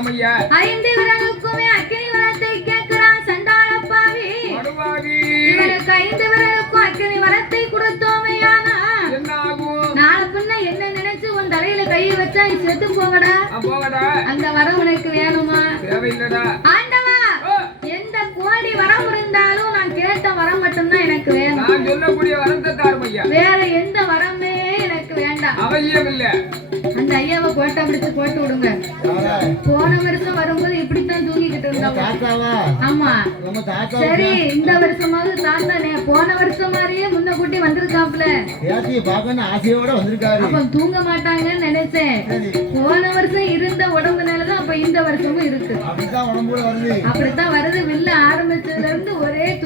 ஆமையா 5 விரலுக்குமே அக்கினி வரத்தை கேட்கிறான் சண்டாள பாவி. இவனுக்கு 5 விரலுக்கும் அக்கினி வரத்தை கொடுத்தோமையானா என்ன ஆகும்? நாளை பின்ன என்ன நினைச்சு உன் தலையில கையை வச்சா நீ செத்து போகடா. அந்த வரம் உனக்கு வேணுமா? தேவையில்லடா ஆண்டவா, எந்த கோடி வரம் இருந்தாலும் நான் கேட்ட வரம் மட்டும்தான் எனக்கு வேணும். நான் சொல்லக்கூடிய வரத்தை தாருமையா, வேற எந்த வரமே எனக்கு வேண்டாம். அவசியம் இல்ல. அந்த ஐயாவை கோட்டை பிடிச்சு போட்டு விடுங்க. போன வருஷம் வரும்போது இப்படித்தான் தூங்கிக்கிட்டு இருந்தாங்க. ஆமா சரி, இந்த வருஷமாவது தாத்தா போன வருஷம் மாதிரியே முன்ன கூட்டி வந்திருக்காப்ல. ஆசையோட வந்திருக்காரு. அப்ப தூங்க மாட்டாங்கன்னு நினைச்சேன். போன வருஷம் இருந்த உடம்புனாலதான் அப்ப இந்த வருஷமும் இருக்கு. அப்படித்தான் வருது. வில்ல ஆரம்பிச்சதுல இருந்து ஒரே